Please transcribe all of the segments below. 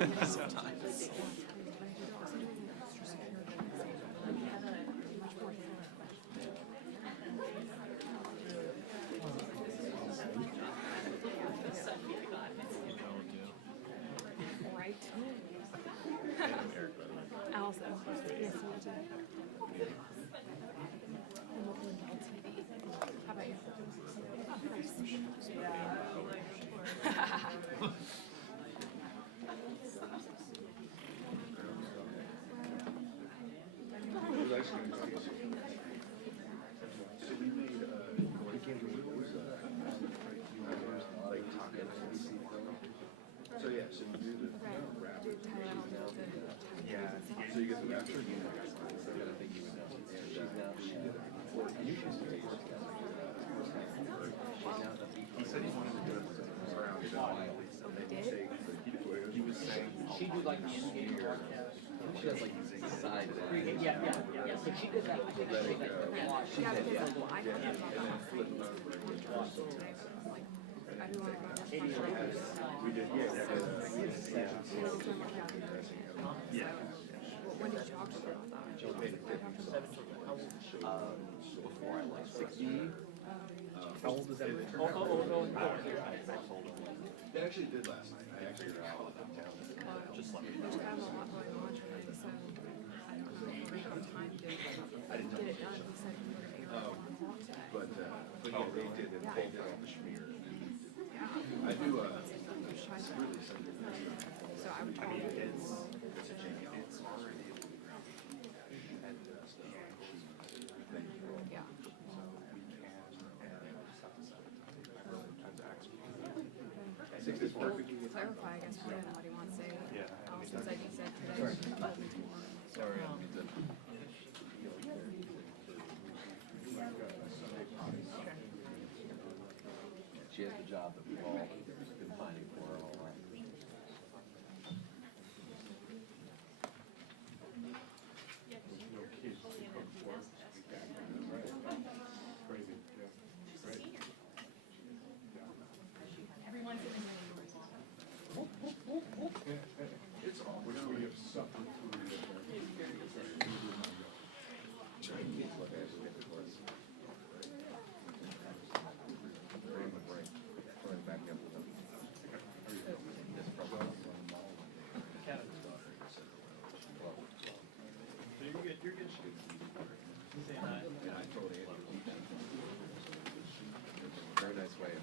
Sometimes. Right. Allison. Yes, you do. And we'll put it on TV. How about you? Oh, nice. So yeah, so you do the rapid. Yeah. So you get the rapid. I think you would know. She did it before. He said he wanted to do it around it. He was saying She do like the year. she does like these side things. Yeah. So she did that. Let it go. She Yeah, did because that. I Yeah, can and then flip them over. like everyone We did, yeah. Yeah. When did you talk to her about that? Before I left, 60. How old is that? They actually did last night. I actually called them down. Just let me know. There's kind of a lot going on today, so I don't know if we're going to have time to get it done. He said we were going to air it on clock today. But yeah, they did it. They did all the schmear. I do, really something. So I would call it. It's a change. It's already. And stuff. Yeah. Clarify, I guess, for him what he wants to say. Allison said he said today, she told me tomorrow. Sorry. She has the job that we've all been finding for her all along. It's all, we're we have suffered through it. You're good. And I told Andrew, very nice way of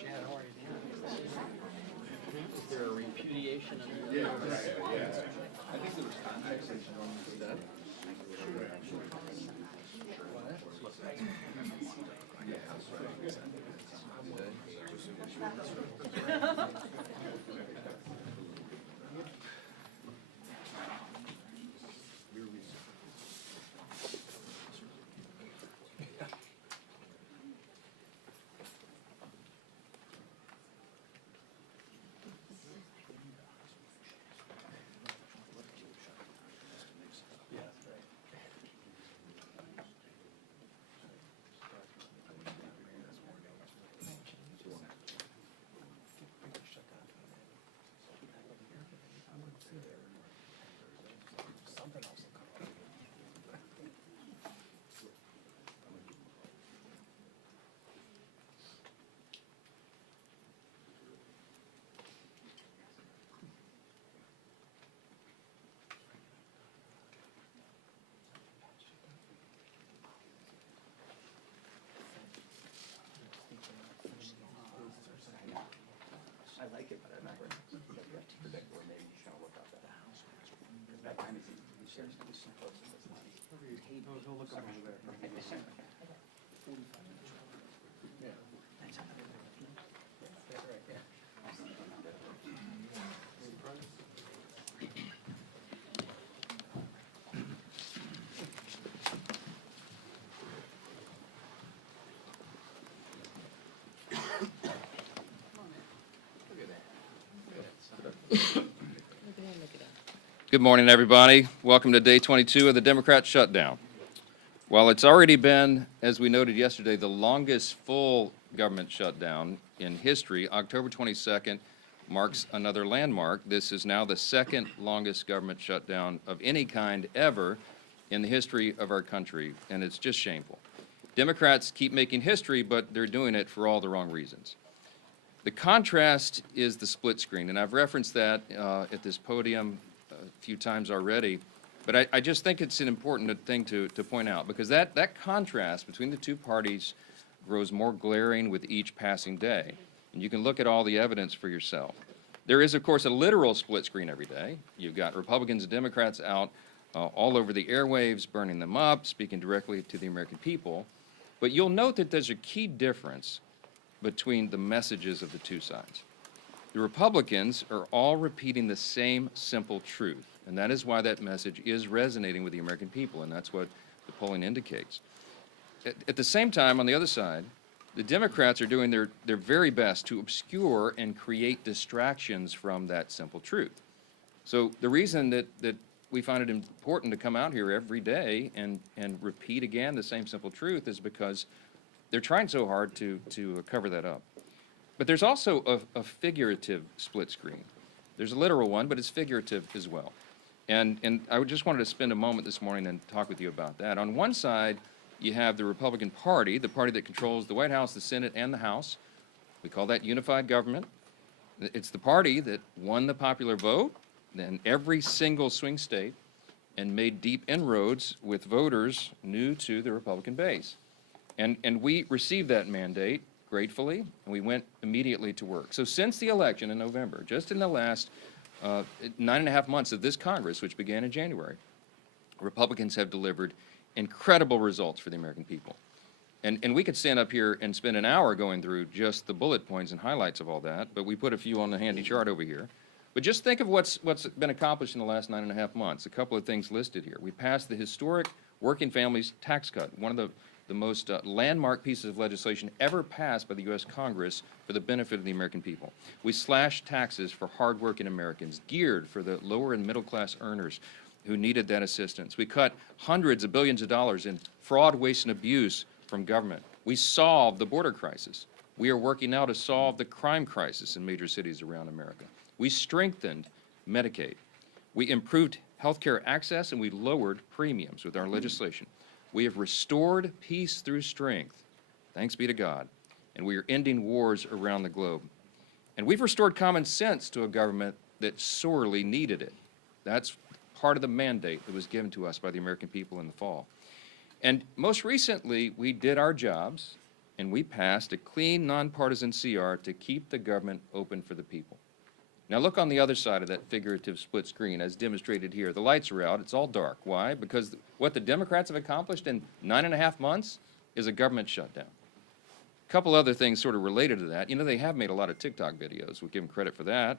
Chad, how are you doing? Is there a repudiation of the? yeah. I think there was context in that. Yeah, that's right. I like it, but I never predict where maybe you should look up at the house. Because that time is, the share's gonna be so close to this money. Go look up over there. 45 minutes. Yeah. That's right, yeah. Good morning, everybody. Welcome to day 22 of the Democrat shutdown. While it's already been, as we noted yesterday, the longest full government shutdown in history, October 22nd marks another landmark. This is now the second longest government shutdown of any kind ever in the history of our country, and it's just shameful. Democrats keep making history, but they're doing it for all the wrong reasons. The contrast is the split screen, and I've referenced that at this podium a few times already, but I just think it's an important thing to point out, because that contrast between the two parties grows more glaring with each passing day. And you can look at all the evidence for yourself. There is, of course, a literal split screen every day. You've got Republicans and Democrats out all over the airwaves, burning them up, speaking directly to the American people. But you'll note that there's a key difference between the messages of the two sides. The Republicans are all repeating the same simple truth, and that is why that message is resonating with the American people, and that's what the polling indicates. At the same time, on the other side, the Democrats are doing their very best to obscure and create distractions from that simple truth. So the reason that we find it important to come out here every day and repeat again the same simple truth is because they're trying so hard to cover that up. But there's also a figurative split screen. There's a literal one, but it's figurative as well. And I just wanted to spend a moment this morning and talk with you about that. On one side, you have the Republican Party, the party that controls the White House, the Senate, and the House. We call that unified government. It's the party that won the popular vote in every single swing state and made deep inroads with voters new to the Republican base. And we received that mandate gratefully, and we went immediately to work. So since the election in November, just in the last 9.5 months of this Congress, which began in January, Republicans have delivered incredible results for the American people. And we could stand up here and spend an hour going through just the bullet points and highlights of all that, but we put a few on the handy chart over here. But just think of what's been accomplished in the last 9.5 months. A couple of things listed here. We passed the historic Working Families Tax Cut, one of the most landmark pieces of legislation ever passed by the U.S. Congress for the benefit of the American people. We slashed taxes for hardworking Americans, geared for the lower and middle class earners who needed that assistance. We cut hundreds of billions of dollars in fraud, waste, and abuse from government. We solved the border crisis. We are working now to solve the crime crisis in major cities around America. We strengthened Medicaid. We improved health care access, and we lowered premiums with our legislation. We have restored peace through strength, thanks be to God, and we are ending wars around the globe. And we've restored common sense to a government that sorely needed it. That's part of the mandate that was given to us by the American people in the fall. And most recently, we did our jobs, and we passed a clean, nonpartisan CR to keep the government open for the people. Now look on the other side of that figurative split screen, as demonstrated here. The lights are out. It's all dark. Why? Because what the Democrats have accomplished in 9.5 months is a government shutdown. A couple other things sort of related to that. You know, they have made a lot of TikTok videos. We'll give them credit for that.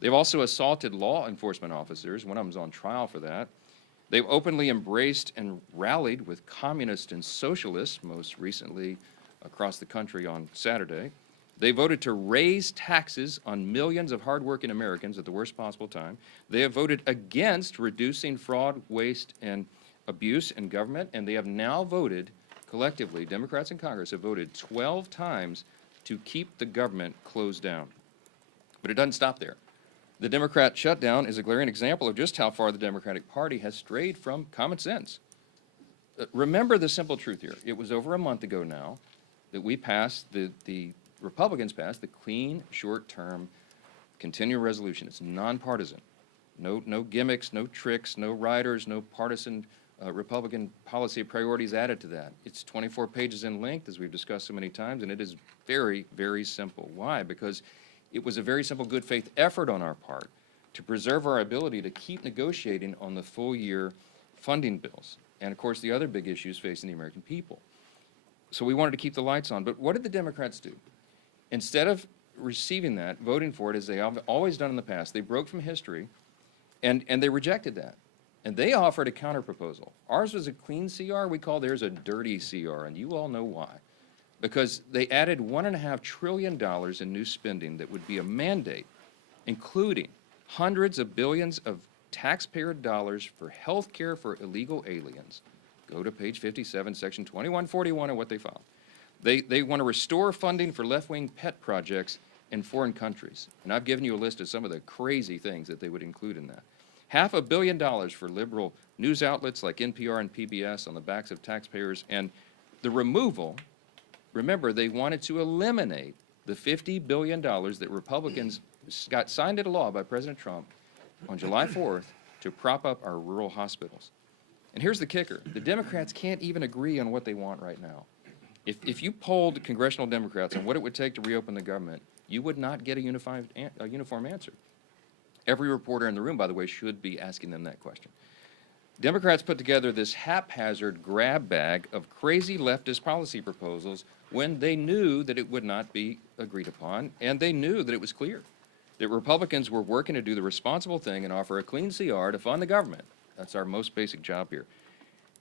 They've also assaulted law enforcement officers. One of them's on trial for that. They've openly embraced and rallied with communists and socialists, most recently across the country on Saturday. They voted to raise taxes on millions of hardworking Americans at the worst possible time. They have voted against reducing fraud, waste, and abuse in government, and they have now voted, collectively, Democrats in Congress have voted 12 times to keep the government closed down. But it doesn't stop there. The Democrat shutdown is a glaring example of just how far the Democratic Party has strayed from common sense. Remember the simple truth here. It was over a month ago now that we passed, the Republicans passed the clean, short-term, continuing resolution. It's nonpartisan. No gimmicks, no tricks, no riders, no partisan Republican policy priorities added to that. It's 24 pages in length, as we've discussed so many times, and it is very, very simple. Why? Because it was a very simple good faith effort on our part to preserve our ability to keep negotiating on the full year funding bills and, of course, the other big issues facing the American people. So we wanted to keep the lights on. But what did the Democrats do? Instead of receiving that, voting for it as they have always done in the past, they broke from history and they rejected that. And they offered a counterproposal. Ours was a clean CR. We call theirs a dirty CR, and you all know why. Because they added $1.5 trillion in new spending that would be a mandate, including hundreds of billions of taxpayer dollars for health care for illegal aliens. Go to page 57, section 2141 of what they filed. They want to restore funding for left-wing pet projects in foreign countries. And I've given you a list of some of the crazy things that they would include in that. $500 million for liberal news outlets like NPR and PBS on the backs of taxpayers, and the removal, remember, they wanted to eliminate the $50 billion that Republicans got signed into law by President Trump on July 4th to prop up our rural hospitals. And here's the kicker. The Democrats can't even agree on what they want right now. If you polled congressional Democrats on what it would take to reopen the government, you would not get a uniform answer. Every reporter in the room, by the way, should be asking them that question. Democrats put together this haphazard grab bag of crazy leftist policy proposals when they knew that it would not be agreed upon, and they knew that it was clear that Republicans were working to do the responsible thing and offer a clean CR to fund the government. That's our most basic job here.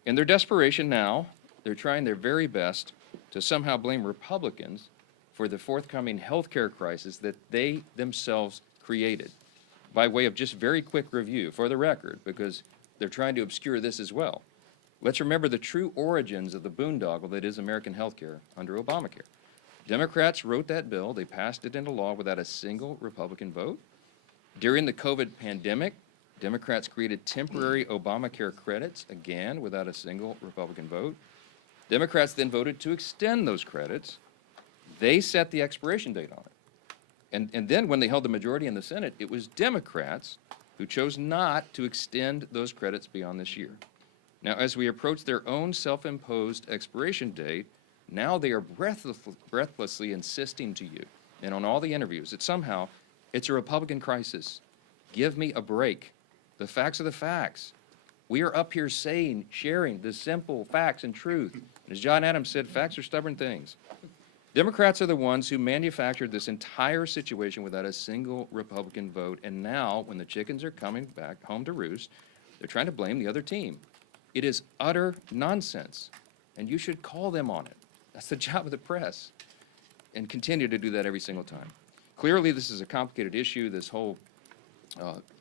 In their desperation now, they're trying their very best to somehow blame Republicans for the forthcoming health care crisis that they themselves created, by way of just very quick review, for the record, because they're trying to obscure this as well. Let's remember the true origins of the boondoggle that is American health care under Obamacare. Democrats wrote that bill. They passed it into law without a single Republican vote. During the COVID pandemic, Democrats created temporary Obamacare credits, again, without a single Republican vote. Democrats then voted to extend those credits. They set the expiration date on it. And then when they held the majority in the Senate, it was Democrats who chose not to extend those credits beyond this year. Now, as we approach their own self-imposed expiration date, now they are breathlessly insisting to you, and on all the interviews, that somehow it's a Republican crisis. Give me a break. The facts are the facts. We are up here saying, sharing the simple facts and truth. And as John Adams said, facts are stubborn things. Democrats are the ones who manufactured this entire situation without a single Republican vote, and now, when the chickens are coming back home to roost, they're trying to blame the other team. It is utter nonsense, and you should call them on it. That's the job of the press, and continue to do that every single time. Clearly, this is a complicated issue, this whole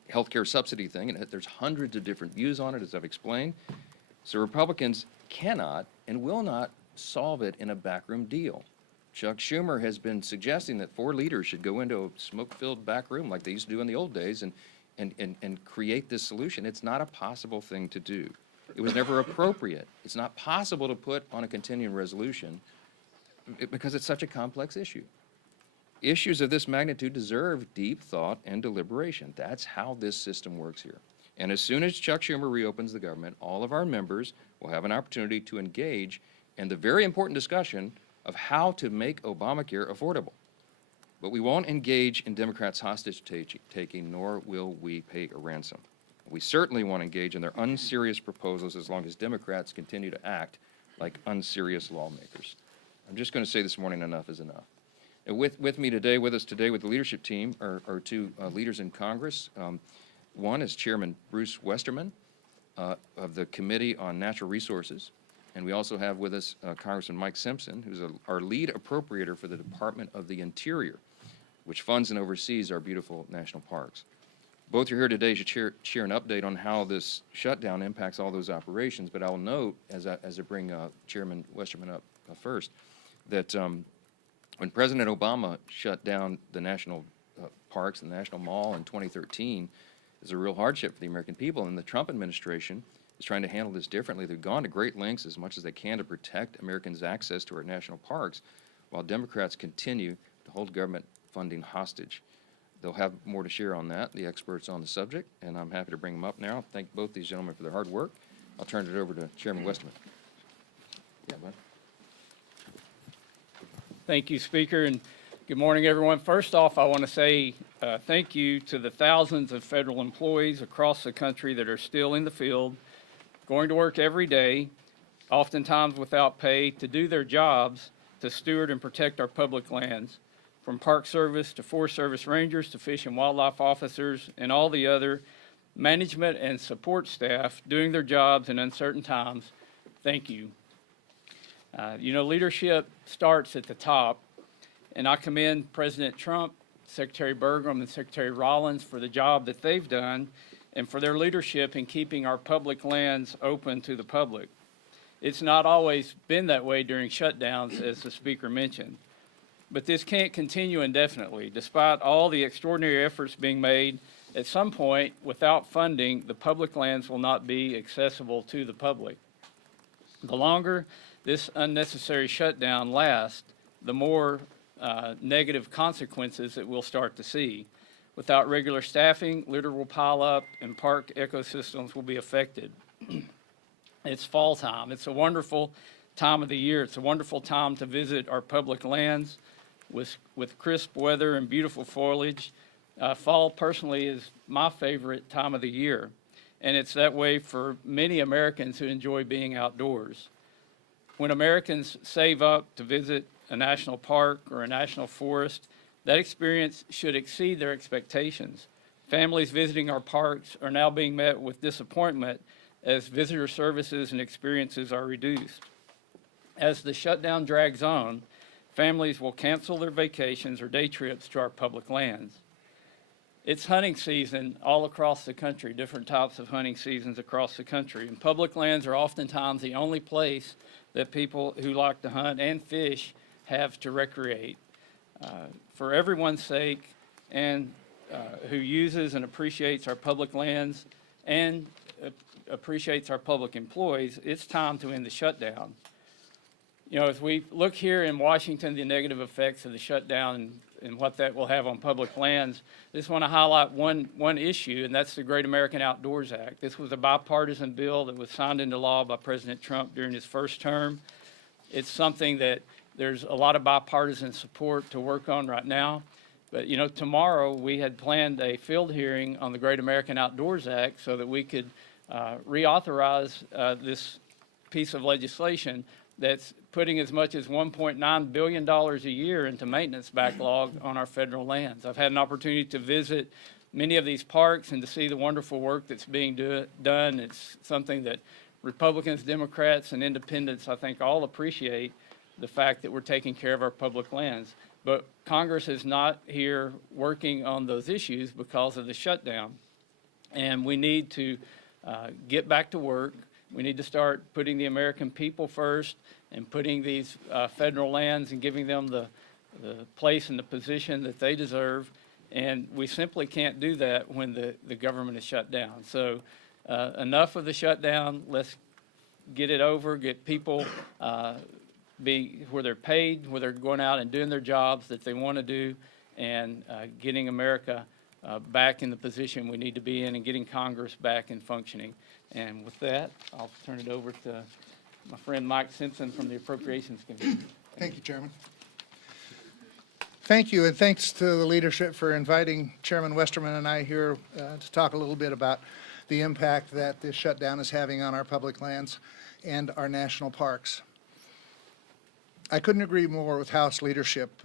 healthcare subsidy thing, and there's hundreds of different views on it, as I've explained. So Republicans cannot and will not solve it in a backroom deal. Chuck Schumer has been suggesting that 4 leaders should go into a smoke-filled back room like they used to do in the old days and create this solution. It's not a possible thing to do. It was never appropriate. It's not possible to put on a continuing resolution because it's such a complex issue. Issues of this magnitude deserve deep thought and deliberation. That's how this system works here. And as soon as Chuck Schumer reopens the government, all of our members will have an opportunity to engage in the very important discussion of how to make Obamacare affordable. But we won't engage in Democrats' hostage-taking, nor will we pay a ransom. We certainly won't engage in their unserious proposals as long as Democrats continue to act like unserious lawmakers. I'm just going to say this morning, enough is enough. And with us today with the leadership team are 2 leaders in Congress. One is Chairman Bruce Westerman of the Committee on Natural Resources. And we also have with us Congressman Mike Simpson, who's our lead appropriator for the Department of the Interior, which funds and oversees our beautiful national parks. Both are here today to share an update on how this shutdown impacts all those operations, but I'll note, as I bring Chairman Westerman up first, that when President Obama shut down the national parks and the National Mall in 2013, it was a real hardship for the American people, and the Trump administration is trying to handle this differently. They've gone to great lengths as much as they can to protect Americans' access to our national parks, while Democrats continue to hold government funding hostage. They'll have more to share on that, the experts on the subject, and I'm happy to bring them up now. Thank both these gentlemen for their hard work. I'll turn it over to Chairman Westerman. Yeah, bud. Thank you, Speaker, and good morning, everyone. First off, I want to say thank you to the thousands of federal employees across the country that are still in the field, going to work every day, oftentimes without pay, to do their jobs to steward and protect our public lands, from Park Service to Forest Service Rangers to Fish and Wildlife officers and all the other management and support staff doing their jobs in uncertain times. Thank you. Leadership starts at the top, and I commend President Trump, Secretary Burgum, and Secretary Rollins for the job that they've done and for their leadership in keeping our public lands open to the public. It's not always been that way during shutdowns, as the Speaker mentioned. But this can't continue indefinitely. Despite all the extraordinary efforts being made, at some point, without funding, the public lands will not be accessible to the public. The longer this unnecessary shutdown lasts, the more negative consequences that we'll start to see. Without regular staffing, litter will pile up and park ecosystems will be affected. It's fall time. It's a wonderful time of the year. It's a wonderful time to visit our public lands with crisp weather and beautiful foliage. Fall personally is my favorite time of the year, and it's that way for many Americans who enjoy being outdoors. When Americans save up to visit a national park or a national forest, that experience should exceed their expectations. Families visiting our parks are now being met with disappointment as visitor services and experiences are reduced. As the shutdown drags on, families will cancel their vacations or day trips to our public lands. It's hunting season all across the country, different types of hunting seasons across the country. And public lands are oftentimes the only place that people who like to hunt and fish have to recreate. For everyone's sake, and who uses and appreciates our public lands and appreciates our public employees, it's time to end the shutdown. You know, as we look here in Washington, the negative effects of the shutdown and what that will have on public lands, I just want to highlight one issue, and that's the Great American Outdoors Act. This was a bipartisan bill that was signed into law by President Trump during his first term. It's something that there's a lot of bipartisan support to work on right now. But, you know, tomorrow we had planned a field hearing on the Great American Outdoors Act so that we could reauthorize this piece of legislation that's putting as much as $1.9 billion a year into maintenance backlog on our federal lands. I've had an opportunity to visit many of these parks and to see the wonderful work that's being done. It's something that Republicans, Democrats, and independents, I think, all appreciate the fact that we're taking care of our public lands. But Congress is not here working on those issues because of the shutdown. And we need to get back to work. We need to start putting the American people first and putting these federal lands and giving them the place and the position that they deserve. And we simply can't do that when the government is shut down. So enough of the shutdown. Let's get it over, get people where they're paid, where they're going out and doing their jobs that they want to do, and getting America back in the position we need to be in and getting Congress back and functioning. And with that, I'll turn it over to my friend Mike Simpson from the Appropriations Committee. Thank you, Chairman. Thank you, and thanks to the leadership for inviting Chairman Westerman and I here to talk a little bit about the impact that this shutdown is having on our public lands and our national parks. I couldn't agree more with House leadership,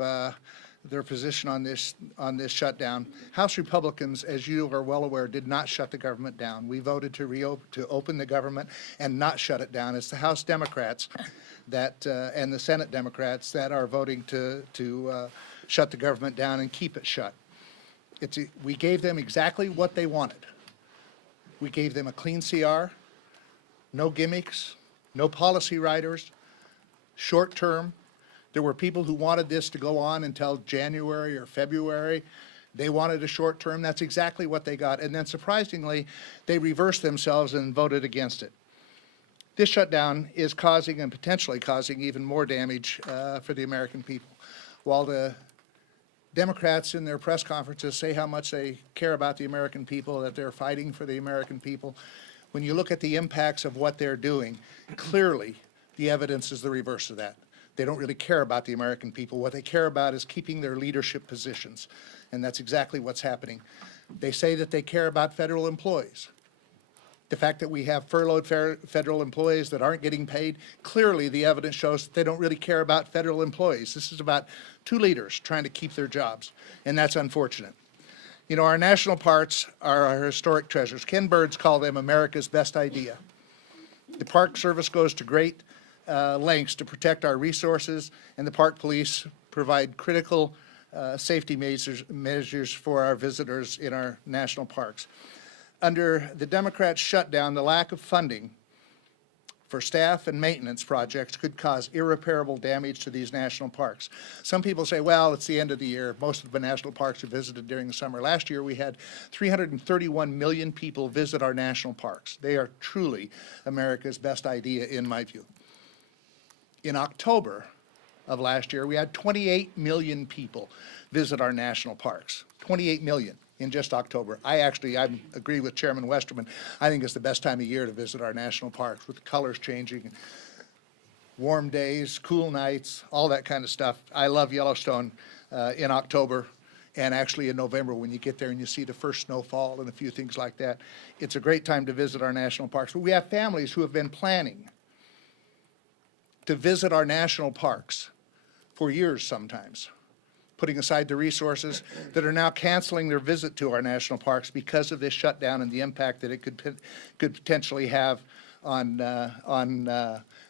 their position on this shutdown. House Republicans, as you are well aware, did not shut the government down. We voted to open the government and not shut it down. It's the House Democrats that and the Senate Democrats that are voting to shut the government down and keep it shut. We gave them exactly what they wanted. We gave them a clean CR, no gimmicks, no policy writers, short term. There were people who wanted this to go on until January or February. They wanted a short term. That's exactly what they got. And then surprisingly, they reversed themselves and voted against it. This shutdown is causing and potentially causing even more damage for the American people. While the Democrats in their press conferences say how much they care about the American people, that they're fighting for the American people, when you look at the impacts of what they're doing, clearly the evidence is the reverse of that. They don't really care about the American people. What they care about is keeping their leadership positions, and that's exactly what's happening. They say that they care about federal employees. The fact that we have furloughed federal employees that aren't getting paid, clearly the evidence shows that they don't really care about federal employees. This is about two leaders trying to keep their jobs, and that's unfortunate. You know, our national parks are our historic treasures. Ken Burns called them America's best idea. The Park Service goes to great lengths to protect our resources, and the park police provide critical safety measures for our visitors in our national parks. Under the Democrats' shutdown, the lack of funding for staff and maintenance projects could cause irreparable damage to these national parks. Some people say, well, it's the end of the year. Most of the national parks are visited during the summer. Last year, we had 331 million people visit our national parks. They are truly America's best idea, in my view. In October of last year, we had 28 million people visit our national parks. 28 million in just October. I agree with Chairman Westerman. I think it's the best time of year to visit our national parks, with the colors changing, warm days, cool nights, all that kind of stuff. I love Yellowstone in October, and actually in November when you get there and you see the first snowfall and a few things like that. It's a great time to visit our national parks. But we have families who have been planning to visit our national parks for years sometimes, putting aside the resources, that are now canceling their visit to our national parks because of this shutdown and the impact that it could potentially have on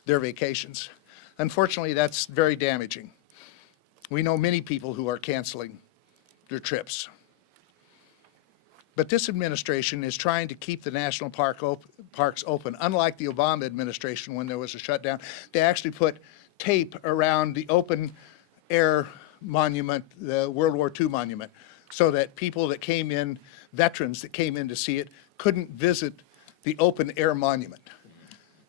their vacations. Unfortunately, that's very damaging. We know many people who are canceling their trips. But this administration is trying to keep the national parks open. Unlike the Obama administration when there was a shutdown, they actually put tape around the open air monument, the World War II monument, so that people that came in, veterans that came in to see it, couldn't visit the open air monument.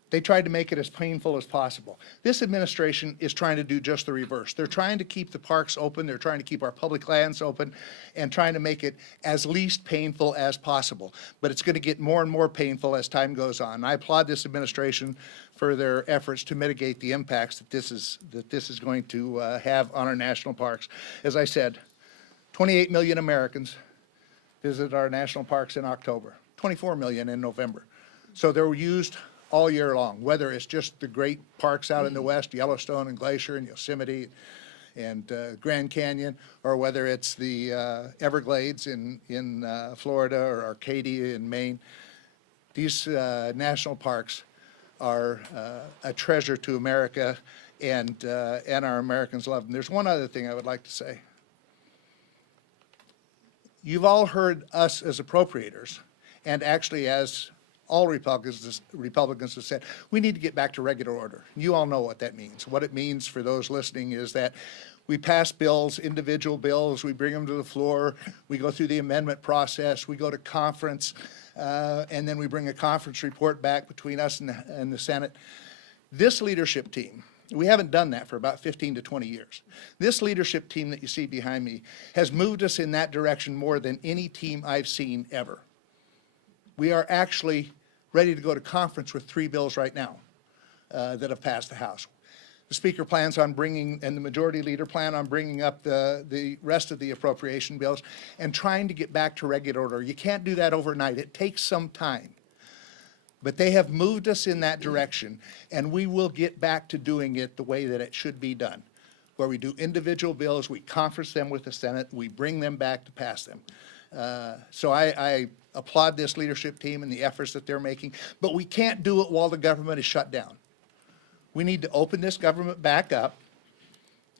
They tried to make it as painful as possible. This administration is trying to do just the reverse. They're trying to keep the parks open, they're trying to keep our public lands open, and trying to make it as least painful as possible. But it's going to get more and more painful as time goes on. I applaud this administration for their efforts to mitigate the impacts that this is going to have on our national parks. As I said, 28 million Americans visited our national parks in October, 24 million in November. So they're used all year long, whether it's just the great parks out in the west, Yellowstone and Glacier and Yosemite and Grand Canyon, or whether it's the Everglades in Florida or Arcadia in Maine. These national parks are a treasure to America, and our Americans love them. There's one other thing I would like to say. You've all heard us as appropriators, and actually as all Republicans have said, we need to get back to regular order. You all know what that means. What it means for those listening is that we pass bills, individual bills, we bring them to the floor, we go through the amendment process, we go to conference, and then we bring a conference report back between us and the Senate. This leadership team, we haven't done that for about 15 to 20 years. This leadership team that you see behind me has moved us in that direction more than any team I've seen ever. We are actually ready to go to conference with 3 bills right now that have passed the House. The Speaker plans on bringing, and the Majority Leader plan on bringing up the rest of the appropriation bills and trying to get back to regular order. You can't do that overnight. It takes some time. But they have moved us in that direction, and we will get back to doing it the way that it should be done, where we do individual bills, we conference them with the Senate, we bring them back to pass them. So I applaud this leadership team and the efforts that they're making, but we can't do it while the government is shut down. We need to open this government back up,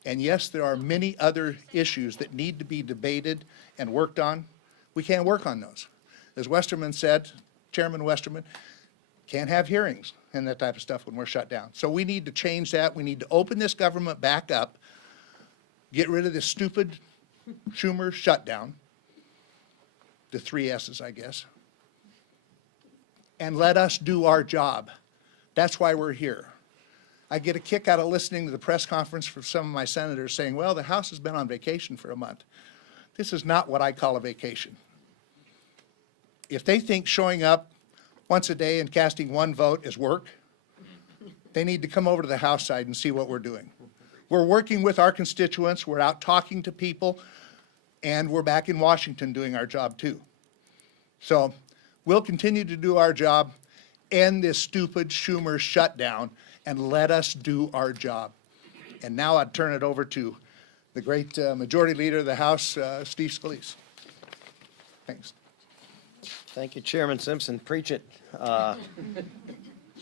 and yes, there are many other issues that need to be debated and worked on. We can't work on those. As Westerman said, Chairman Westerman, can't have hearings and that type of stuff when we're shut down. So we need to change that. We need to open this government back up, get rid of this stupid Schumer shutdown, the 3 S's, I guess, and let us do our job. That's why we're here. I get a kick out of listening to the press conference from some of my senators saying, well, the House has been on vacation for a month. This is not what I call a vacation. If they think showing up once a day and casting 1 vote is work, they need to come over to the House side and see what we're doing. We're working with our constituents, we're out talking to people, and we're back in Washington doing our job too. So we'll continue to do our job, end this stupid Schumer shutdown, and let us do our job. And now I'd turn it over to the great Majority Leader of the House, Steve Scalise. Thanks. Thank you, Chairman Simpson. Preach it.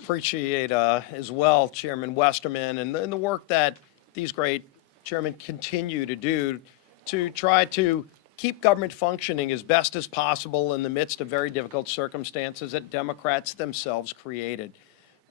Appreciate as well Chairman Westerman and the work that these great chairmen continue to do to try to keep government functioning as best as possible in the midst of very difficult circumstances that Democrats themselves created.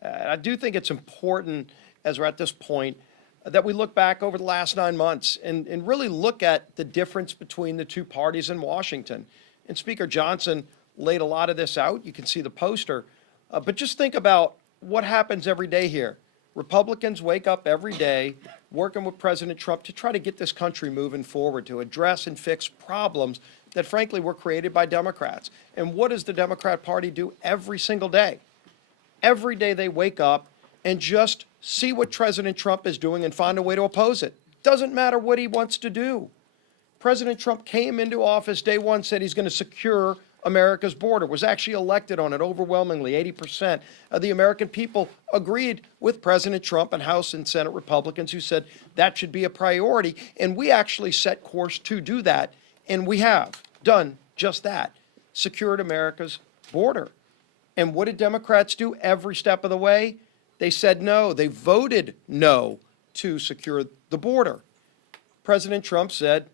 I do think it's important, as we're at this point, that we look back over the last 9 months and really look at the difference between the two parties in Washington. And Speaker Johnson laid a lot of this out. You can see the poster. But just think about what happens every day here. Republicans wake up every day working with President Trump to try to get this country moving forward, to address and fix problems that frankly were created by Democrats. And what does the Democrat Party do every single day? Every day they wake up and just see what President Trump is doing and find a way to oppose it. Doesn't matter what he wants to do. President Trump came into office day one, said he's going to secure America's border, was actually elected on it overwhelmingly. 80% of the American people agreed with President Trump and House and Senate Republicans who said that should be a priority. And we actually set course to do that. And we have done just that, secured America's border. And what did Democrats do every step of the way? They said no. They voted no to secure the border. President Trump said,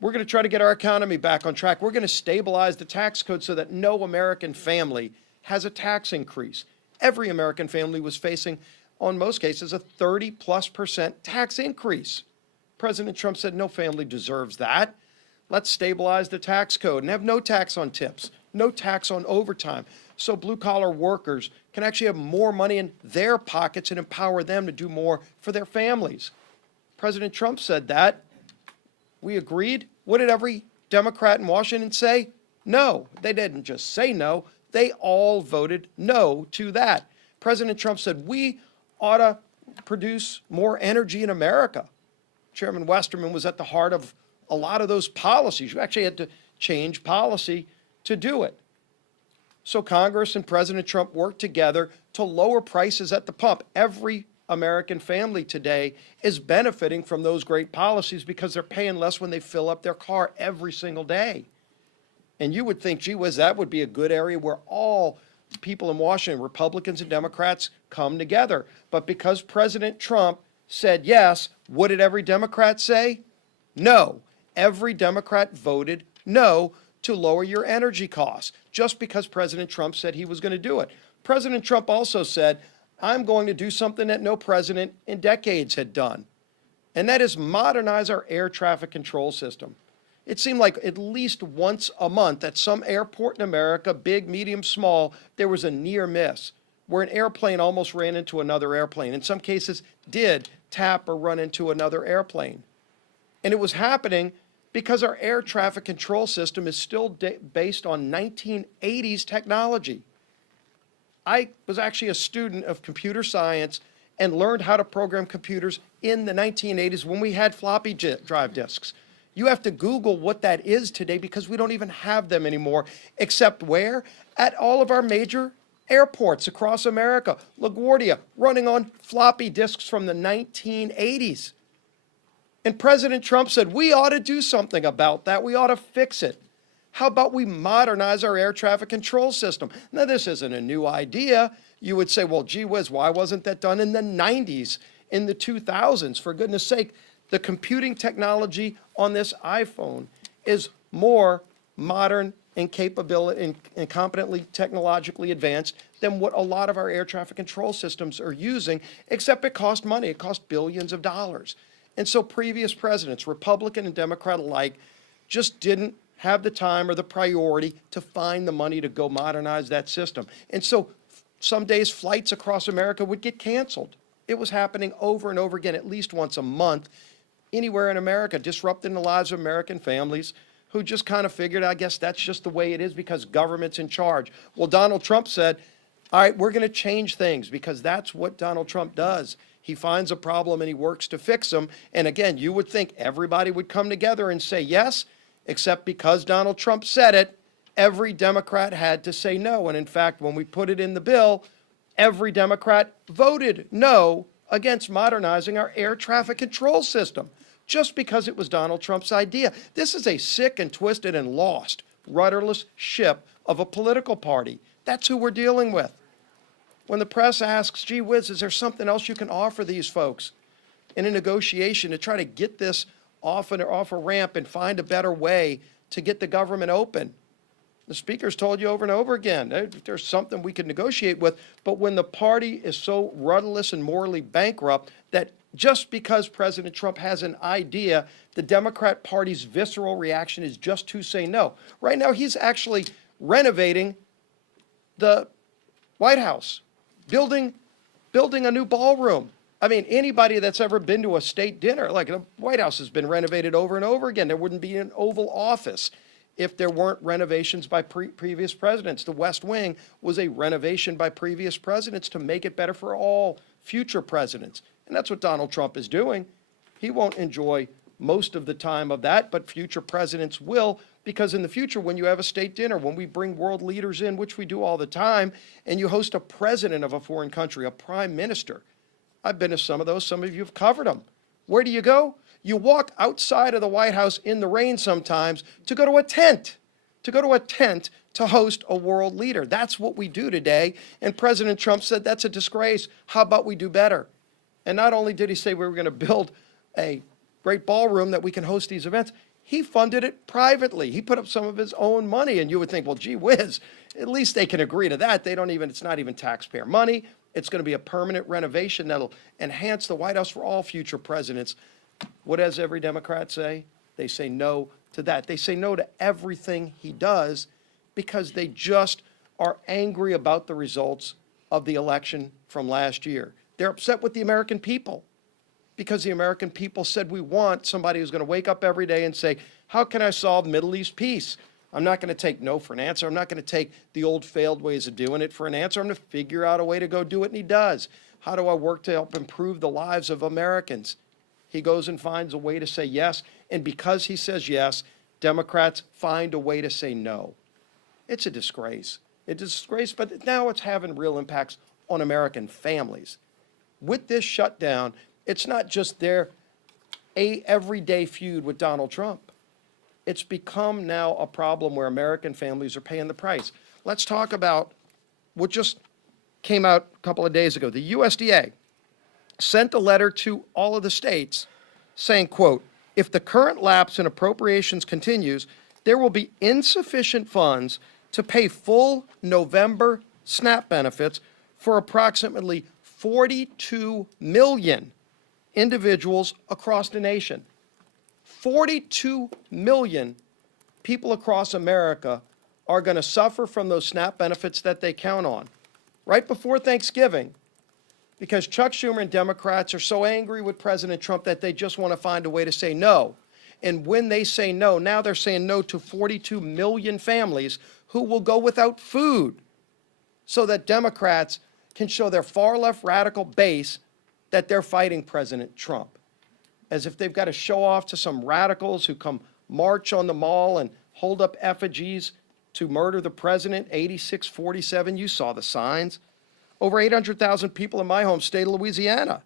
we're going to try to get our economy back on track. We're going to stabilize the tax code so that no American family has a tax increase. Every American family was facing, on most cases, a 30+% tax increase. President Trump said no family deserves that. Let's stabilize the tax code and have no tax on tips, no tax on overtime, so blue-collar workers can actually have more money in their pockets and empower them to do more for their families. President Trump said that. We agreed. What did every Democrat in Washington say? No. They didn't just say no. They all voted no to that. President Trump said we ought to produce more energy in America. Chairman Westerman was at the heart of a lot of those policies. You actually had to change policy to do it. So Congress and President Trump worked together to lower prices at the pump. Every American family today is benefiting from those great policies because they're paying less when they fill up their car every single day. And you would think, gee whiz, that would be a good area where all people in Washington, Republicans and Democrats, come together. But because President Trump said yes, what did every Democrat say? No. Every Democrat voted no to lower your energy costs, just because President Trump said he was going to do it. President Trump also said, I'm going to do something that no president in decades had done, and that is modernize our air traffic control system. It seemed like at least once a month at some airport in America, big, medium, small, there was a near miss where an airplane almost ran into another airplane. In some cases, did tap or run into another airplane. And it was happening because our air traffic control system is still based on 1980s technology. I was actually a student of computer science and learned how to program computers in the 1980s when we had floppy drive disks. You have to Google what that is today because we don't even have them anymore, except where? At all of our major airports across America. LaGuardia running on floppy disks from the 1980s. And President Trump said, we ought to do something about that. We ought to fix it. How about we modernize our air traffic control system? Now, this isn't a new idea. You would say, well, gee whiz, why wasn't that done in the 90s, in the 2000s? For goodness sake, the computing technology on this iPhone is more modern and capability and competently technologically advanced than what a lot of our air traffic control systems are using, except it costs money. It costs billions of dollars. And so previous presidents, Republican and Democrat alike, just didn't have the time or the priority to find the money to go modernize that system. And so some days flights across America would get canceled. It was happening over and over again, at least once a month, anywhere in America, disrupting the lives of American families who just kind of figured, I guess that's just the way it is because government's in charge. Well, Donald Trump said, all right, we're going to change things because that's what Donald Trump does. He finds a problem and he works to fix them. And again, you would think everybody would come together and say yes, except because Donald Trump said it, every Democrat had to say no. And in fact, when we put it in the bill, every Democrat voted no against modernizing our air traffic control system, just because it was Donald Trump's idea. This is a sick and twisted and lost, rudderless ship of a political party. That's who we're dealing with. When the press asks, gee whiz, is there something else you can offer these folks in a negotiation to try to get this off a ramp and find a better way to get the government open? The speaker's told you over and over again, there's something we could negotiate with, but when the party is so rudderless and morally bankrupt that just because President Trump has an idea, the Democrat Party's visceral reaction is just to say no. Right now, he's actually renovating the White House, building a new ballroom. I mean, anybody that's ever been to a state dinner, like the White House has been renovated over and over again. There wouldn't be an Oval Office if there weren't renovations by previous presidents. The West Wing was a renovation by previous presidents to make it better for all future presidents. And that's what Donald Trump is doing. He won't enjoy most of the time of that, but future presidents will, because in the future, when you have a state dinner, when we bring world leaders in, which we do all the time, and you host a president of a foreign country, a prime minister. I've been to some of those. Some of you have covered them. Where do you go? You walk outside of the White House in the rain sometimes to go to a tent, to host a world leader. That's what we do today. And President Trump said that's a disgrace. How about we do better? And not only did he say we were going to build a great ballroom that we can host these events, he funded it privately. He put up some of his own money, and you would think, well, gee whiz, at least they can agree to that. It's not even taxpayer money. It's going to be a permanent renovation that'll enhance the White House for all future presidents. What does every Democrat say? They say no to that. They say no to everything he does because they just are angry about the results of the election from last year. They're upset with the American people because the American people said we want somebody who's going to wake up every day and say, how can I solve Middle East peace? I'm not going to take no for an answer. I'm not going to take the old failed ways of doing it for an answer. I'm going to figure out a way to go do it, and he does. How do I work to help improve the lives of Americans? He goes and finds a way to say yes, and because he says yes, Democrats find a way to say no. It's a disgrace. It's a disgrace, but now it's having real impacts on American families. With this shutdown, it's not just their everyday feud with Donald Trump. It's become now a problem where American families are paying the price. Let's talk about what just came out a couple of days ago. The USDA sent a letter to all of the states saying, quote, if the current lapse in appropriations continues, there will be insufficient funds to pay full November SNAP benefits for approximately 42 million individuals across the nation. 42 million people across America are going to suffer from those SNAP benefits that they count on. Right before Thanksgiving, because Chuck Schumer and Democrats are so angry with President Trump that they just want to find a way to say no. And when they say no, now they're saying no to 42 million families who will go without food so that Democrats can show their far left radical base that they're fighting President Trump. As if they've got to show off to some radicals who come march on the mall and hold up effigies to murder the president, 8647, you saw the signs. Over 800,000 people in my home state of Louisiana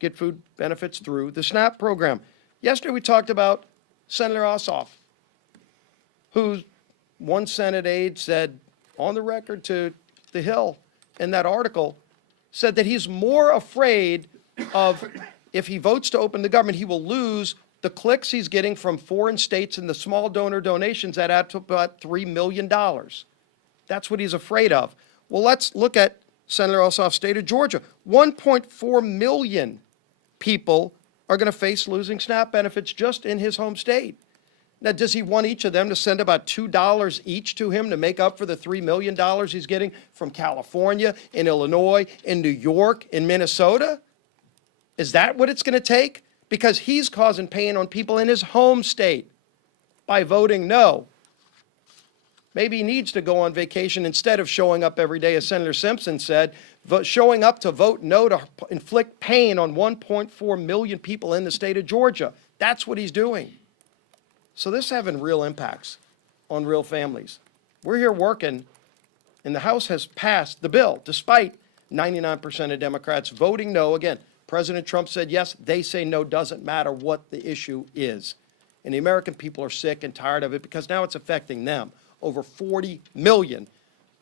get food benefits through the SNAP program. Yesterday we talked about Senator Ossoff, who one Senate aide said on the record to The Hill in that article, said that he's more afraid of if he votes to open the government, he will lose the clicks he's getting from foreign states and the small donor donations that add to about $3 million. That's what he's afraid of. Well, let's look at Senator Ossoff's state of Georgia. 1.4 million people are going to face losing SNAP benefits just in his home state. Now, does he want each of them to send about $2 each to him to make up for the $3 million he's getting from California, in Illinois, in New York, in Minnesota? Is that what it's going to take? Because he's causing pain on people in his home state by voting no. Maybe he needs to go on vacation instead of showing up every day, as Senator Simpson said, showing up to vote no to inflict pain on 1.4 million people in the state of Georgia. That's what he's doing. So this is having real impacts on real families. We're here working, and the House has passed the bill, despite 99% of Democrats voting no. Again, President Trump said yes, they say no, doesn't matter what the issue is. And the American people are sick and tired of it because now it's affecting them. Over 40 million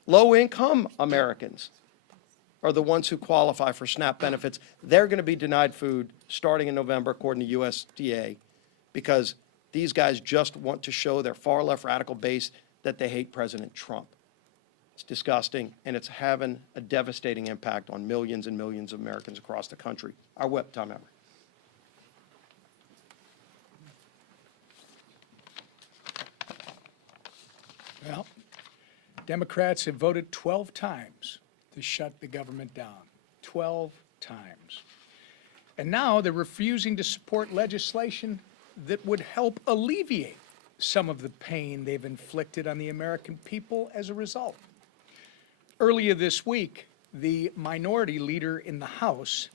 low-income Americans are the ones who qualify for SNAP benefits. They're going to be denied food starting in November, according to USDA, because these guys just want to show their far-left radical base that they hate President Trump. It's disgusting, and it's having a devastating impact on millions and millions of Americans across the country. Our whip, Tom Emmer. Well, Democrats have voted 12 times to shut the government down. 12 times. And now they're refusing to support legislation that would help alleviate some of the pain they've inflicted on the American people as a result. Earlier this week, the minority leader in the House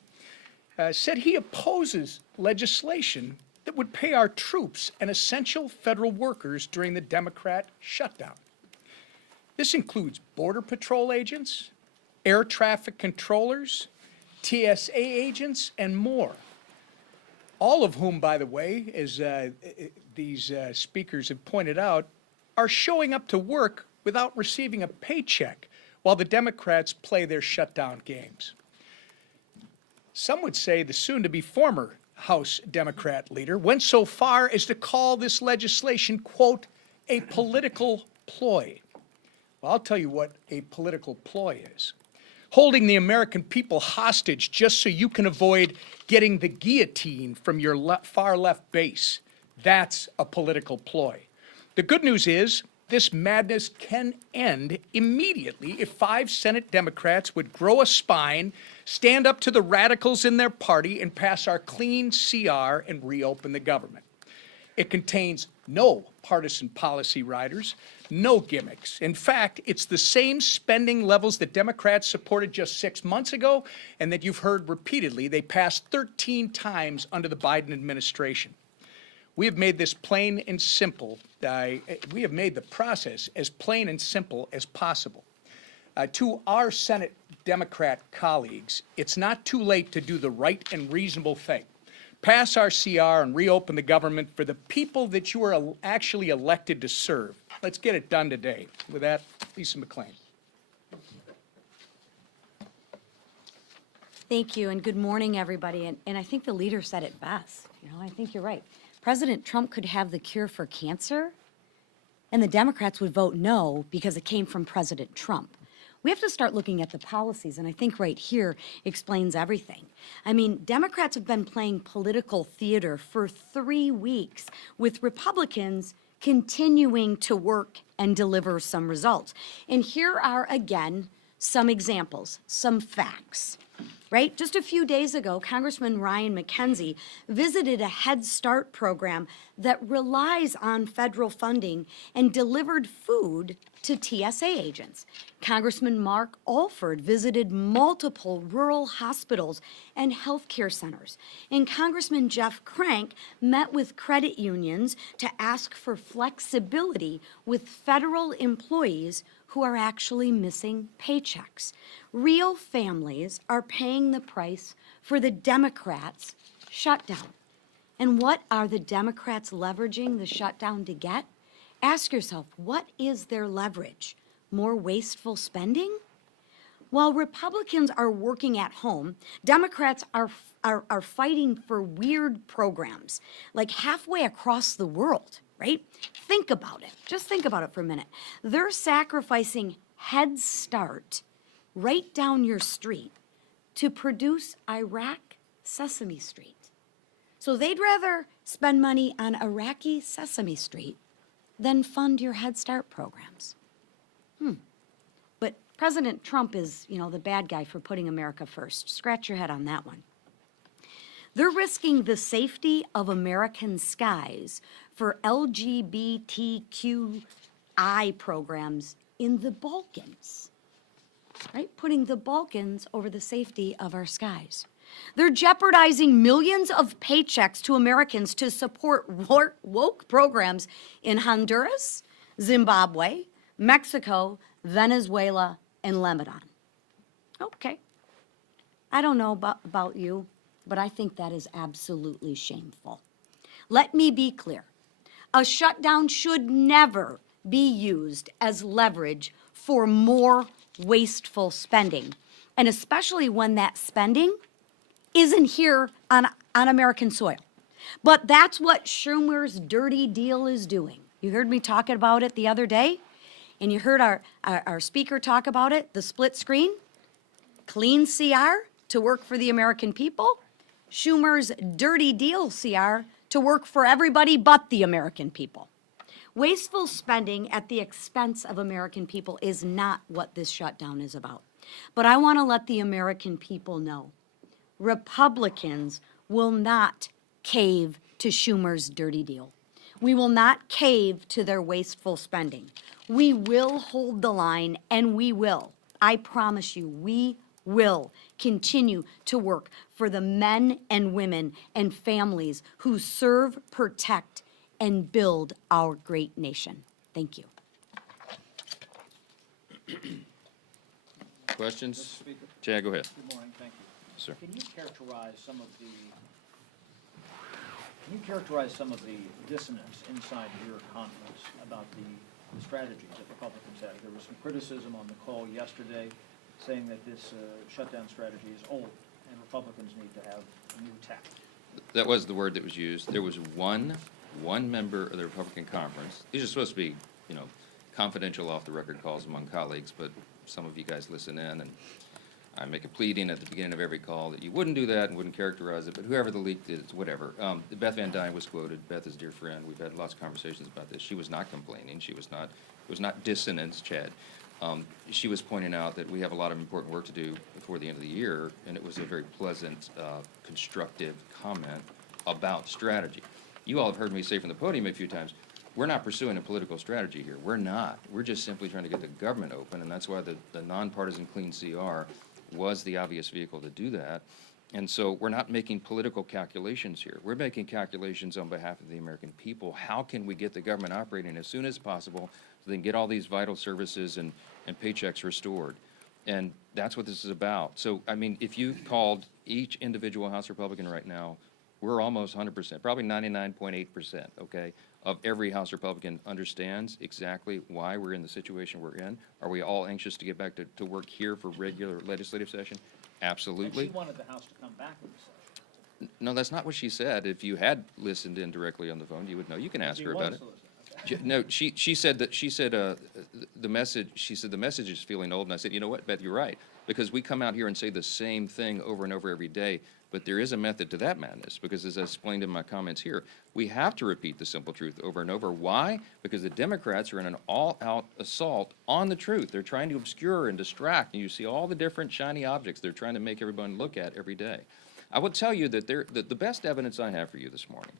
said he opposes legislation that would pay our troops and essential federal workers during the Democrat shutdown. This includes Border Patrol agents, air traffic controllers, TSA agents, and more. All of whom, by the way, as these speakers have pointed out, are showing up to work without receiving a paycheck while the Democrats play their shutdown games. Some would say the soon-to-be former House Democrat leader went so far as to call this legislation, quote, a political ploy. Well, I'll tell you what a political ploy is. Holding the American people hostage just so you can avoid getting the guillotine from your far left base. That's a political ploy. The good news is this madness can end immediately if 5 Senate Democrats would grow a spine, stand up to the radicals in their party, and pass our clean CR and reopen the government. It contains no partisan policy riders, no gimmicks. In fact, it's the same spending levels that Democrats supported just 6 months ago and that you've heard repeatedly they passed 13 times under the Biden administration. We have made this plain and simple. We have made the process as plain and simple as possible. To our Senate Democrat colleagues, it's not too late to do the right and reasonable thing. Pass our CR and reopen the government for the people that you are actually elected to serve. Let's get it done today. With that, Lisa McClain. Thank you, and good morning, everybody. And I think the leader said it best. I think you're right. President Trump could have the cure for cancer, and the Democrats would vote no because it came from President Trump. We have to start looking at the policies, and I think right here explains everything. I mean, Democrats have been playing political theater for 3 weeks with Republicans continuing to work and deliver some results. And here are, again, some examples, some facts. Right? Just a few days ago, Congressman Ryan McKenzie visited a Head Start program that relies on federal funding and delivered food to TSA agents. Congressman Mark Alford visited multiple rural hospitals and healthcare centers. And Congressman Jeff Crank met with credit unions to ask for flexibility with federal employees who are actually missing paychecks. Real families are paying the price for the Democrats' shutdown. And what are the Democrats leveraging the shutdown to get? Ask yourself, what is their leverage? More wasteful spending? While Republicans are working at home, Democrats are fighting for weird programs, like halfway across the world, right? Think about it. Just think about it for a minute. They're sacrificing Head Start right down your street to produce Iraq Sesame Street. So they'd rather spend money on Iraqi Sesame Street than fund your Head Start programs. But President Trump is, the bad guy for putting America first. Scratch your head on that one. They're risking the safety of American skies for LGBTQI programs in the Balkans, right? Putting the Balkans over the safety of our skies. They're jeopardizing millions of paychecks to Americans to support woke programs in Honduras, Zimbabwe, Mexico, Venezuela, and Lebanon. Okay. I don't know about you, but I think that is absolutely shameful. Let me be clear. A shutdown should never be used as leverage for more wasteful spending, and especially when that spending isn't here on American soil. But that's what Schumer's dirty deal is doing. You heard me talking about it the other day. And you heard our speaker talk about it, the split screen, clean CR to work for the American people, Schumer's dirty deal CR to work for everybody but the American people. Wasteful spending at the expense of American people is not what this shutdown is about. But I want to let the American people know, Republicans will not cave to Schumer's dirty deal. We will not cave to their wasteful spending. We will hold the line, and we will. I promise you, we will continue to work for the men and women and families who serve, protect, and build our great nation. Thank you. Questions? Chad, go ahead. Good morning, thank you. Sir. Can you characterize some of the dissonance inside your conference about the strategies that Republicans have? There was some criticism on the call yesterday saying that this shutdown strategy is old and Republicans need to have a new tack. That was the word that was used. There was one member of the Republican conference. These are supposed to be, confidential off-the-record calls among colleagues, but some of you guys listen in, and I make a pleading at the beginning of every call that you wouldn't do that and wouldn't characterize it, but whoever the leak is, whatever. Beth Van Dyne was quoted. Beth is a dear friend. We've had lots of conversations about this. She was not complaining. It was not dissonance, Chad. She was pointing out that we have a lot of important work to do before the end of the year, and it was a very pleasant, constructive comment about strategy. You all have heard me say from the podium a few times, we're not pursuing a political strategy here. We're not. We're just simply trying to get the government open, and that's why the nonpartisan clean CR was the obvious vehicle to do that. And so we're not making political calculations here. We're making calculations on behalf of the American people. How can we get the government operating as soon as possible so they can get all these vital services and paychecks restored? And that's what this is about. So, I mean, if you called each individual House Republican right now, we're almost 100%, probably 99.8%, okay, of every House Republican understands exactly why we're in the situation we're in. Are we all anxious to get back to work here for regular legislative session? Absolutely. And she wanted the House to come back with the session. No, that's not what she said. If you had listened in directly on the phone, you would know. You can ask her about it. No, she said the message is feeling old, and I said, you know what, Beth, you're right, because we come out here and say the same thing over and over every day, but there is a method to that madness, because as I explained in my comments here, we have to repeat the simple truth over and over. Why? Because the Democrats are in an all-out assault on the truth. They're trying to obscure and distract, and you see all the different shiny objects they're trying to make everyone look at every day. I will tell you that the best evidence I have for you this morning,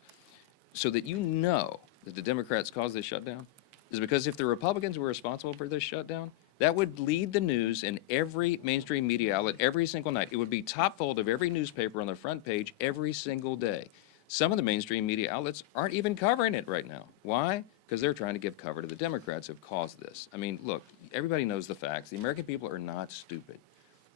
so that you know that the Democrats caused this shutdown, is because if the Republicans were responsible for this shutdown, that would lead the news in every mainstream media outlet every single night. It would be top fold of every newspaper on the front page every single day. Some of the mainstream media outlets aren't even covering it right now. Why? Because they're trying to give cover to the Democrats who have caused this. I mean, look, everybody knows the facts. The American people are not stupid.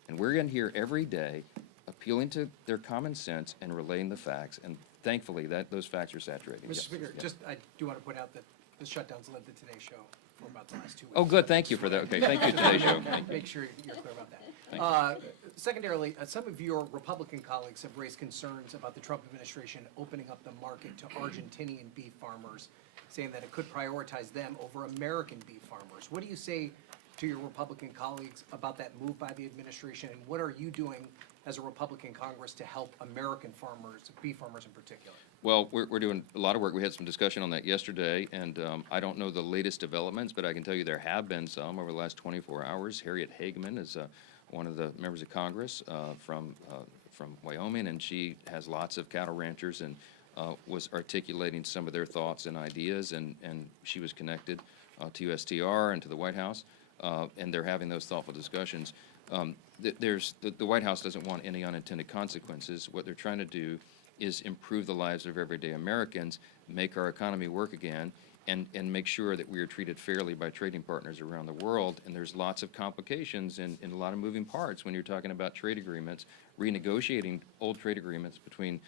And we're in here every day appealing to their common sense and relaying the facts. And thankfully, those facts are saturating. Mr. Yes. Speaker, Yes. I do want to point out that the shutdown's led the Today Show for about the last 2 weeks. Oh, good, thank you for that. Okay, thank you, Today Show. Thank you. Make sure you're clear about that. Thank you. Secondarily, some of your Republican colleagues have raised concerns about the Trump administration opening up the market to Argentinian beef farmers, saying that it could prioritize them over American beef farmers. What do you say to your Republican colleagues about that move by the administration, and what are you doing as a Republican Congress to help American farmers, beef farmers in particular? Well, we're doing a lot of work. We had some discussion on that yesterday, and I don't know the latest developments, but I can tell you there have been some over the last 24 hours. Harriet Hageman is one of the members of Congress from Wyoming, and she has lots of cattle ranchers and was articulating some of their thoughts and ideas, and she was connected to USTR and to the White House, and they're having those thoughtful discussions. The White House doesn't want any unintended consequences. What they're trying to do is improve the lives of everyday Americans, make our economy work again, and make sure that we are treated fairly by trading partners around the world. And there's lots of complications and a lot of moving parts when you're talking about trade agreements, renegotiating old trade agreements between,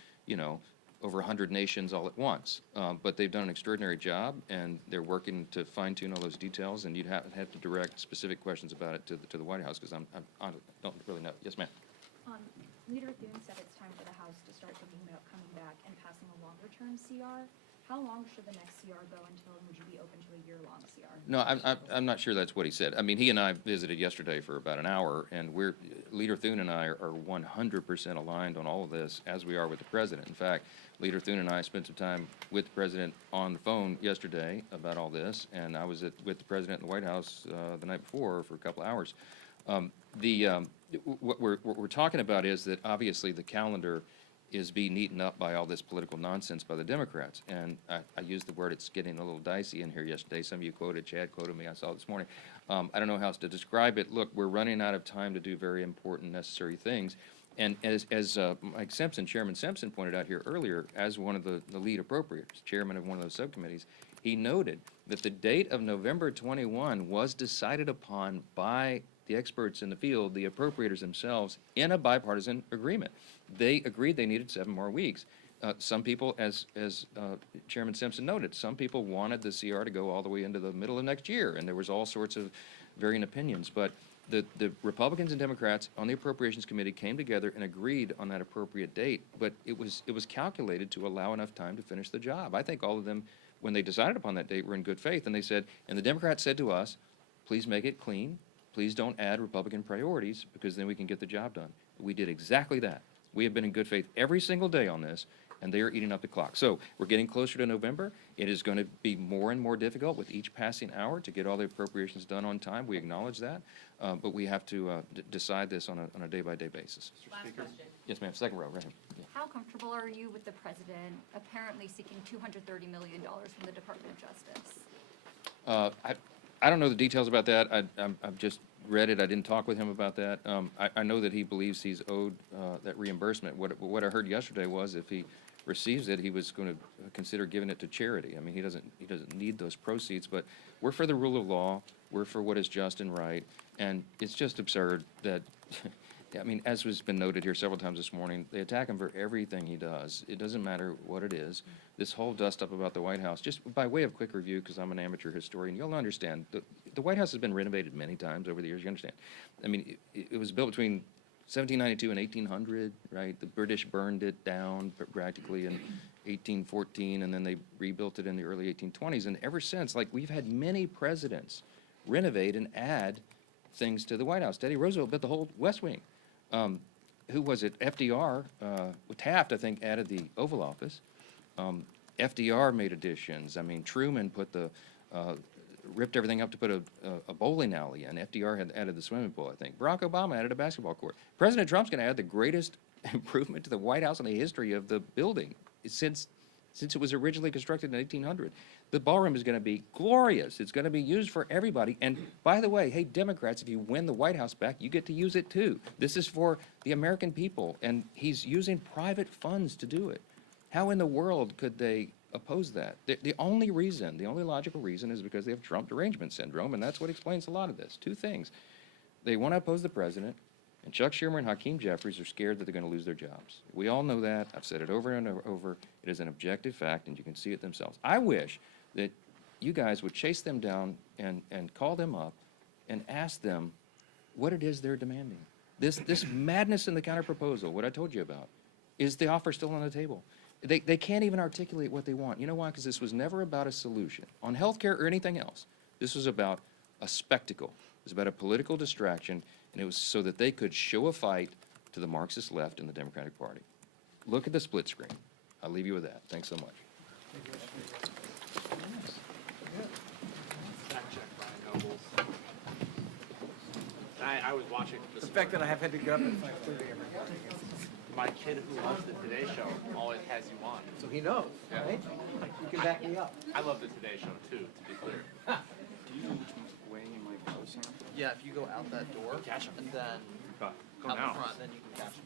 over 100 nations all at once. But they've done an extraordinary job, and they're working to fine-tune all those details, and you'd have to direct specific questions about it to the White House, because I don't really know. Yes, ma'am. Leader Thune said it's time for the House to start thinking about coming back and passing a longer-term CR. How long should the next CR go until, and would you be open to a year-long CR? No, I'm not sure that's what he said. I mean, he and I visited yesterday for about an hour, and Leader Thune and I are 100% aligned on all of this, as we are with the president. In fact, Leader Thune and I spent some time with the president on the phone yesterday about all this, and I was with the president in the White House the night before for a couple of hours. What we're talking about is that obviously the calendar is being eaten up by all this political nonsense by the Democrats. And I used the word, it's getting a little dicey in here yesterday. Some of you quoted, Chad quoted me, I saw it this morning. I don't know how else to describe it. Look, we're running out of time to do very important, necessary things. And as Mike Simpson, Chairman Simpson pointed out here earlier, as one of the lead appropriators, chairman of one of those subcommittees, he noted that the date of November 21 was decided upon by the experts in the field, the appropriators themselves, in a bipartisan agreement. They agreed they needed 7 more weeks. Some people, as Chairman Simpson noted, some people wanted the CR to go all the way into the middle of next year, and there was all sorts of varying opinions. But the Republicans and Democrats on the Appropriations Committee came together and agreed on that appropriate date, but it was calculated to allow enough time to finish the job. I think all of them, when they decided upon that date, were in good faith, and they said, and the Democrats said to us, please make it clean. Please don't add Republican priorities, because then we can get the job done. We did exactly that. We have been in good faith every single day on this, and they are eating up the clock. So we're getting closer to November. It is going to be more and more difficult with each passing hour to get all the appropriations done on time. We acknowledge that, but we have to decide this on a day-by-day basis. Last question. Yes, ma'am. Second row, right here. Yeah. How comfortable are you with the president apparently seeking $230 million from the Department of Justice? I don't know the details about that. I've just read it. I didn't talk with him about that. I know that he believes he's owed that reimbursement. What I heard yesterday was if he receives it, he was going to consider giving it to charity. I mean, he doesn't need those proceeds, but we're for the rule of law. We're for what is just and right. And it's just absurd that, I mean, as has been noted here several times this morning, they attack him for everything he does. It doesn't matter what it is. This whole dust-up about the White House, just by way of quick review, because I'm an amateur historian, you'll understand, the White House has been renovated many times over the years, you understand. I mean, it was built between 1792 and 1800, right? The British burned it down practically in 1814, and then they rebuilt it in the early 1820s. And ever since, like, we've had many presidents renovate and add things to the White House. Teddy Roosevelt built the whole West Wing. Who was it? FDR, Taft, I think, added the Oval Office. FDR made additions. I mean, Truman put ripped everything up to put a bowling alley, and FDR had added the swimming pool, I think. Barack Obama added a basketball court. President Trump's going to add the greatest improvement to the White House in the history of the building since it was originally constructed in 1800. The ballroom is going to be glorious. It's going to be used for everybody. And by the way, hey, Democrats, if you win the White House back, you get to use it too. This is for the American people, and he's using private funds to do it. How in the world could they oppose that? The only logical reason is because they have Trump derangement syndrome, and that's what explains a lot of this. 2 things. They want to oppose the president, and Chuck Schumer and Hakeem Jeffries are scared that they're going to lose their jobs. We all know that. I've said it over and over. It is an objective fact, and you can see it themselves. I wish that you guys would chase them down and call them up and ask them what it is they're demanding. This madness in the counterproposal, what I told you about, is the offer still on the table? They can't even articulate what they want. You know why? Because this was never about a solution on health care or anything else. This was about a spectacle. It was about a political distraction, and it was so that they could show a fight to the Marxist left in the Democratic Party. Look at the split screen. I'll leave you with that. Thanks so much. Fact check, Brian Nobles. I was watching The this fact that I morning. have had to get up at 5:30 every morning. My kid who loves the Today Show always has you on. So he knows, right? You can back me up. I love the Today Show too, to be clear. Do you know which way you might go, Sam? Yeah, if you go out that door Catch 'em. and then Go out now. the front, then you can catch them.